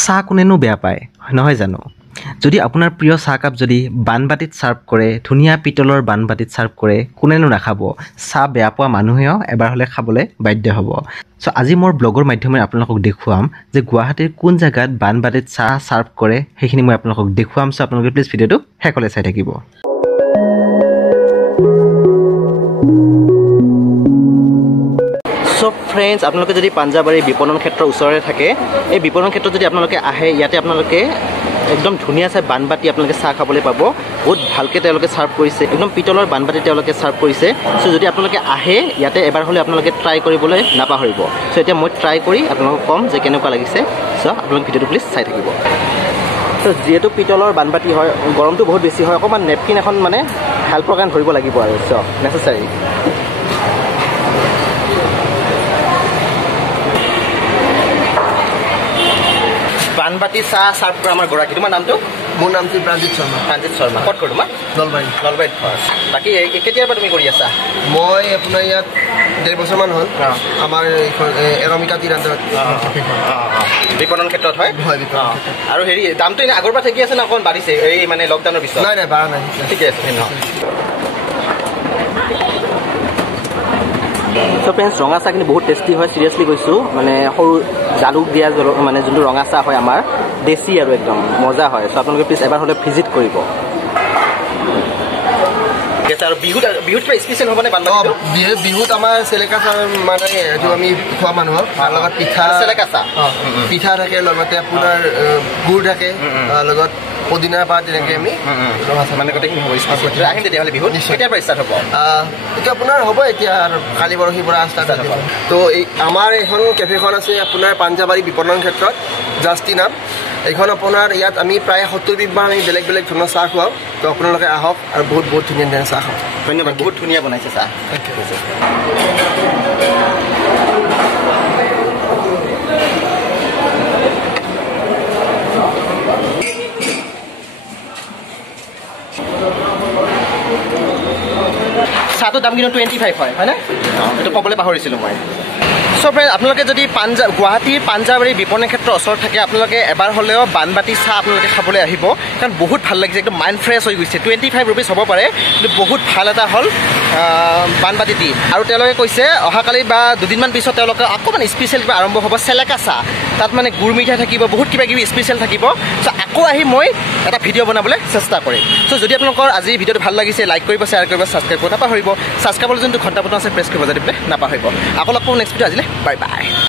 চাহ কোনেনো বেয়া পায় নহয় জানো যদি আপোনাৰ প্ৰিয় চাহকাপ যদি বানবাটিত সাৰ্ভ কৰে ধুনীয়া পিতলৰ বানবাটিত সাৰ্ভ কৰে কোনেনো নাখাব চাহ বেয়া পোৱা মানুহেও এবাৰ হলে খাবলৈ বাধ্য হ'ব সো আজি মোৰ ব্লগৰ মাধ্যমেৰে আপোনালোকক দেখুৱাম যে গুৱাহাটীৰ কোন জায়গাত বানবাটিত চাহ সাৰ্ভ কৰে সেইখিনি মই আপোনালোকক দেখুৱাম সো আপোনালোকে প্লিজ ভিডিওটো শেষলৈ চাই থাকিব So friends, আপোনালোকে যদি পাঞ্জাবাৰী বিপণন ক্ষেত্ৰৰ ওচৰতে থাকে এই বিপণন ক্ষেত্ৰত যদি আপোনালোকে আহে ইয়াতে আপোনালোকে একদম ধুনীয়া চাই বানবাটি আপোনালোকে চাহ খাবলৈ পাব বহুত ভালকৈ তেওঁলোকে সাৰ্ভ কৰিছে একদম পিতলৰ বানবাটি তেওঁলোকে সাৰ্ভ কৰিছে সো যদি আপোনালোকে আহে ইয়াতে এবাৰ হলে আপোনালোকে ট্ৰাই কৰিবলৈ নাপাহৰিব সো এতিয়া মই ট্ৰাই কৰি আপোনালোকক কম যে কেনেকুৱা লাগিছে সো আপোনালোকে ভিডিওটো প্লিজ চাই থাকিব সো যেহেতু পিতলৰ বানবাটি হয় গৰমটো বহুত বেছি হয় অকণমান নেপকিন এখন মানে হেল্পৰ কাৰণে ধৰিব লাগিব আৰু সো নেচেচাৰী বানবাটি চাহ সাৰ্ভ কৰা আমাৰ গৰাকী তোমাৰ নামটো মোৰ নামটো প্ৰাঞ্জিত শৰ্মা ক'ত কৰোঁ তোমাৰ নলবাৰীত বাকী কেতিয়াৰ পৰা তুমি কৰি আছা মই আপোনাৰ ইয়াত 1.5 বছৰমান হ'ল আমাৰ এৰমিকা টিৰ আণ্ডাৰত বিপণন ক্ষেত্ৰত হয় আৰু হেৰি দামটো এনে আগৰ পৰা থাকি আছে না অকণ বাঢ়িছে এই মানে লকডাউনৰ পিছত নাই বাঢ়া নাই ঠিকে আছে সো ফ্ৰেণ্ডছ ৰঙা চাহখিনি বহুত টেষ্টি হয় চিৰিয়াছলি কৈছোঁ মানে সৰু জালুক দিয়া মানে যোনটো ৰঙা চাহ হয় আমাৰ দেশী আৰু একদম মজা হয় সো আপোনালোকে প্লিজ এবাৰ হ'লে ভিজিট কৰিব আৰু বিহুত স্পেচিয়েল হ'বনে বানবাটিটো বিহুত আমাৰ চেলেকা চাহ মানে এইটো আমি খোৱা মানুহক তাৰ লগত চেলেকা চাহ পিঠা থাকে লগতে আপোনাৰ গুড় থাকে লগত পুদিনা পাত তেনেকৈ আমি মানে গোটেইখিনি হ'ব আহিম তেতিয়াহ'লে বিহুত কেতিয়াৰ পৰা ষ্টাৰ্ট হ'ব এতিয়া আপোনাৰ হ'ব এতিয়া আৰু কালি পৰহিৰ পৰা ষ্টাৰ্ট হ'ব তো এই আমাৰ এখন কেফেখন আছে আপোনাৰ পাঞ্জাবাৰী বিপণন ক্ষেত্ৰত জাষ্টি নাম এইখন আপোনাৰ ইয়াত আমি প্ৰায় 70 বিধমান আমি বেলেগ বেলেগ ধৰণৰ চাহ খুৱাওঁ তো আপোনালোকে আহক আৰু বহুত ধুনীয়া চাহ খাওক ধন্যবাদ বহুত ধুনীয়া বনাইছে চাহ চাহটোৰ দাম কিন্তু 25 হয় হয়নে এইটো ক'বলৈ পাহৰিছিলোঁ মই সো ফ্ৰেণ্ড আপোনালোকে যদি গুৱাহাটীৰ পাঞ্জাবাৰী বিপণন ক্ষেত্ৰৰ ওচৰত থাকে আপোনালোকে এবাৰ হ'লেও বানবাটি চাহ আপোনালোকে খাবলৈ আহিব কাৰণ বহুত ভাল লাগিছে একদম মাইণ্ড ফ্ৰেছ হৈ গৈছে 25 ৰুপিজ হ'ব পাৰে কিন্তু বহুত ভাল এটা হ'ল বানবাটি টি আৰু তেওঁলোকে কৈছে অহাকালি বা দুদিনমান পিছত তেওঁলোকে অকণমান স্পেচিয়েল কিবা আৰম্ভ হ'ব চেলেকা চাহ তাত মানে গুড় মিঠাই থাকিব বহুত কিবা কিবি স্পেচিয়েল থাকিব সো আকৌ আহি মই এটা ভিডিঅ' বনাবলৈ চেষ্টা কৰিম সো যদি আপোনালোকৰ আজি ভিডিঅ'টো ভাল লাগিছে লাইক কৰিব শ্বেয়াৰ কৰিব ছাবস্ক্ৰাইব কৰিব নাপাহৰিব ছাবস্ক্ৰাইবৰ যোনটো ঘণ্টা বটন আছে প্ৰেছ কৰিব যাতে নাপাহৰিব আকৌ লগ পাম নেক্সট ভিডিঅ' আজিলৈ বাই বাই